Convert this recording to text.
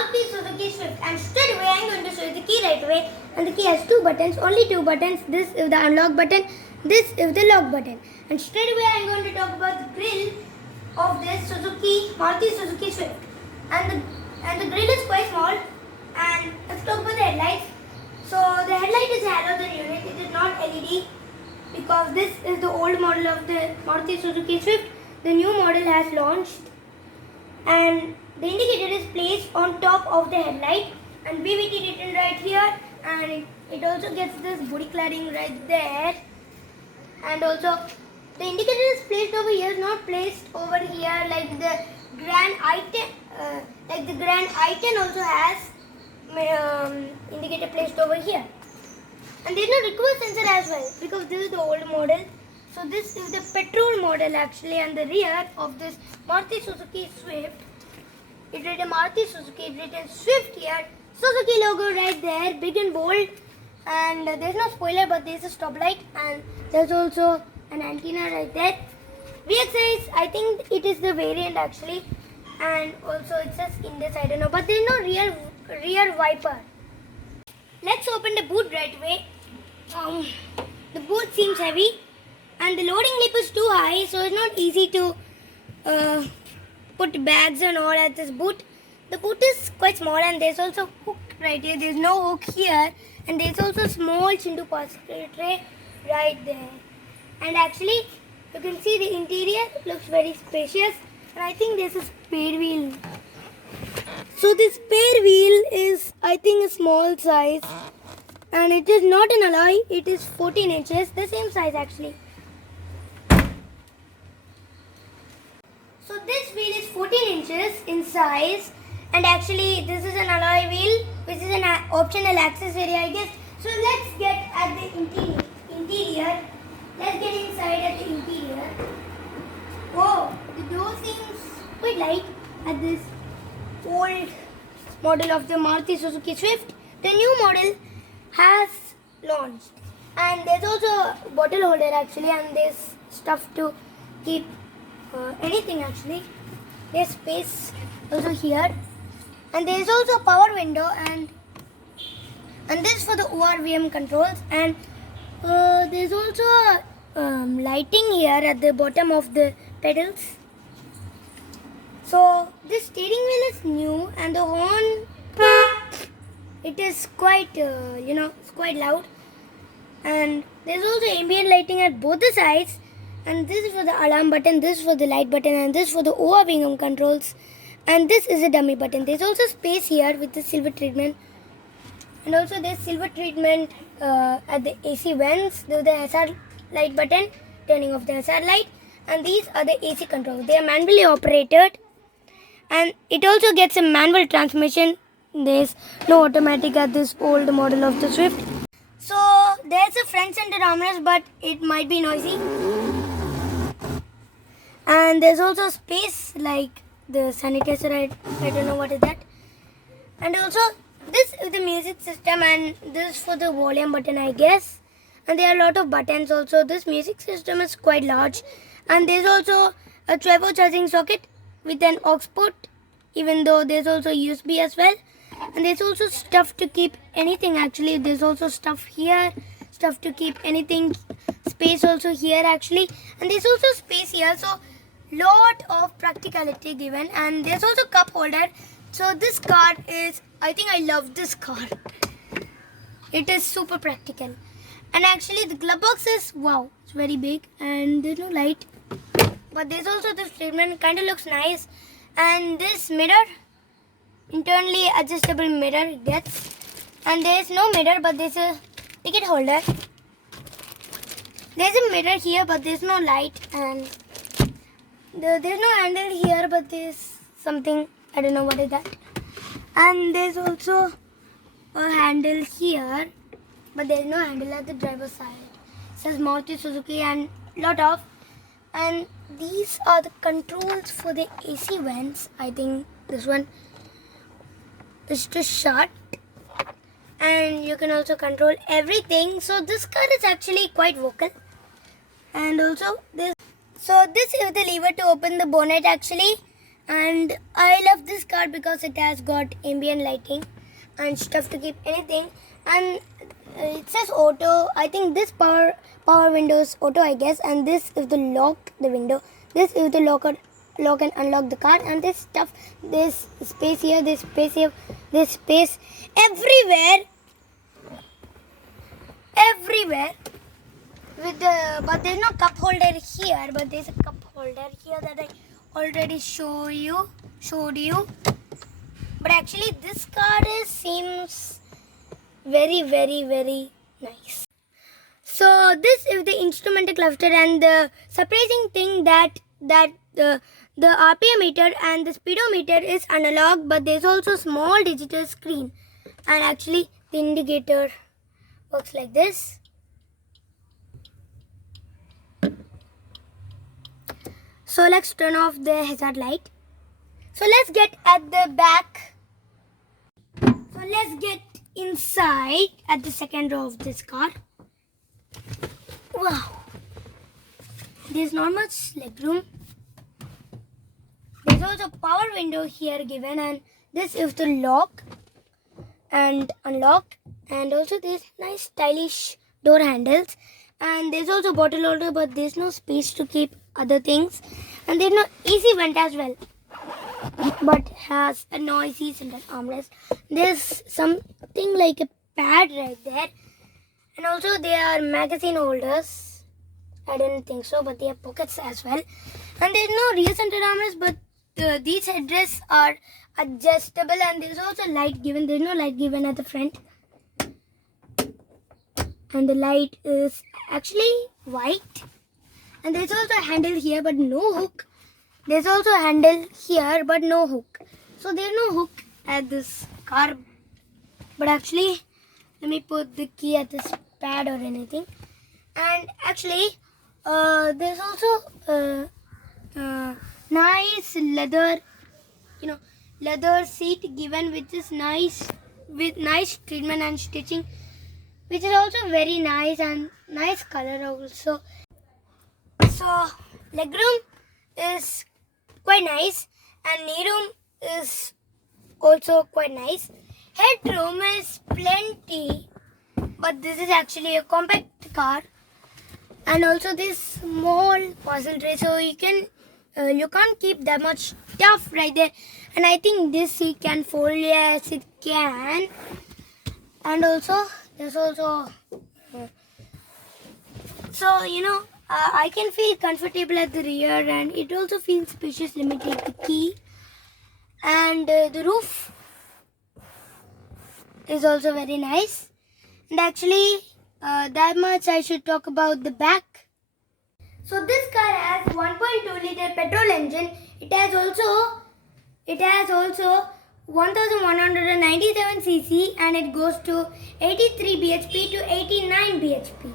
Maruti Suzuki Swift, and straight away I am going to show you the key right away. And the key has two buttons, only two buttons. This is the unlock button, this is the lock button. And straight away I am going to talk about the grill of this Maruti Suzuki Swift. And the grill is quite small. And let's talk about the headlights. So the headlight is a halogen unit, it is not LED, because this is the old model of the Maruti Suzuki Swift. The new model has launched, and the indicator is placed on top of the headlight, and VVT written right here, and it also gets this body cladding right there. And also the indicator is placed over here, not placed over here like the Grand I-10. Like the Grand I-10 also has indicator placed over here. And there is no reverse sensor as well, because this is the old model. So this is the petrol model actually, and the rear of this Maruti Suzuki Swift, it written Maruti Suzuki, it written Swift here, Suzuki logo right there, big and bold. And there's no spoiler, but there's a stop light, and there's also an antenna right there. VXI, I think it is the variant actually, and also it says in this, I don't know, but there's no rear wiper. Let's open the boot right away. The boot seems heavy, and the loading lip is too high, so it's not easy to put bags and all at this boot. The boot is quite small, and there's also hook right here. There's no hook here, and there's also small Chindu passenger tray right there. And actually, you can see the interior looks very spacious, and I think there's a spare wheel. So this spare wheel is, I think, a small size, and it is not an alloy. It is 14 inches, the same size actually. So this wheel is 14 inches in size, and actually this is an alloy wheel, which is an optional accessory, I guess. So let's get at the interior. Let's get inside at the interior. Whoa, the door seems quite light at this old model of the Maruti Suzuki Swift. The new model has launched, and there's also a bottle holder actually, and there's stuff to keep anything actually. There's space also here, and there's also a power window, and this is for the ORVM controls, and there's also lighting here at the bottom of the pedals. So this steering wheel is new, and the horn, it is quite it's quite loud, and there's also ambient lighting at both the sides. And this is for the alarm button, this is for the light button, and this is for the ORVM controls, and this is a dummy button. There's also space here with the silver treatment, and also there's silver treatment at the AC vents. There's the SR light button, turning off the SR light, and these are the AC controls. They are manually operated, and it also gets a manual transmission. There's no automatic at this old model of the Swift. So there's a front center armrest, but it might be noisy. And there's also space like the sanitizer, I don't know what is that. And also this is the music system, and this is for the volume button, I guess. And there are a lot of buttons also. This music system is quite large, and there's also a 12-volt charging socket with an aux port, even though there's also USB as well. And there's also stuff to keep anything actually. There's also stuff here, stuff to keep anything, space also here actually, and there's also space here, so lot of practicality given. And there's also cup holder. So this car is, I think I love this car. It is super practical. And actually the glove box is, wow, it's very big, and there's no light, but there's also this treatment, kind of looks nice. And this mirror, internally adjustable mirror it gets, and there's no mirror, but there's a ticket holder. There's a mirror here, but there's no light, and there's no handle here, but there's something, I don't know what is that. And there's also a handle here, but there's no handle at the driver's side. It says Maruti Suzuki and lot of, and these are the controls for the AC vents. I think this one is to shut, and you can also control everything. So this car is actually quite vocal. And also this, so this is the lever to open the bonnet actually, And I love this car because it has got ambient lighting and stuff to keep anything. And it says auto. I think this power window is auto, I guess. And this is the lock the window. This is the lock and unlock the car. And this stuff, this space here, this space here, this space everywhere. With the, but there's no cup holder here, but there's a cup holder here that I already showed you. But actually this car seems very nice. So this is the instrumental cluster, and the surprising thing that the RPM meter and the speedometer is analog, but there's also small digital screen, and actually the indicator works like this. So let's turn off the hazard light. So let's get at the back. So let's get inside at the second row of this car. Wow. There's not much legroom. There's also power window here given, and this is the lock and unlock. And also there's nice stylish door handles. And there's also bottle holder, but there's no space to keep other things. And there's no easy vent as well, but has a noisy center armrest. There's something like a pad right there. And also there are magazine holders. I don't think so, but they have pockets as well. And there's no rear center armrest, but these headrests are adjustable. And there's also light given. There's no light given at the front. And the light is actually white. And there's also a handle here, but no hook. There's also a handle here, but no hook. So there's no hook at this car. But actually, let me put the key at this pad or anything. And actually, there's also nice leather, leather seat given, which is nice, with nice treatment and stitching, which is also very nice, and nice color also. So legroom is quite nice, and kneeroom is also quite nice. Headroom is plenty, but this is actually a compact car. And also this small parcel tray, so you can't keep that much stuff right there. And I think this seat can fold. Yes, it can. And also there's also I can feel comfortable at the rear, and it also feels spacious. Let me take the key. And the roof is also very nice. And actually, that much I should talk about the back. So this car has 1.2 liter petrol engine. It has also 1197 cc, and it goes to 83 bhp to 89 bhp.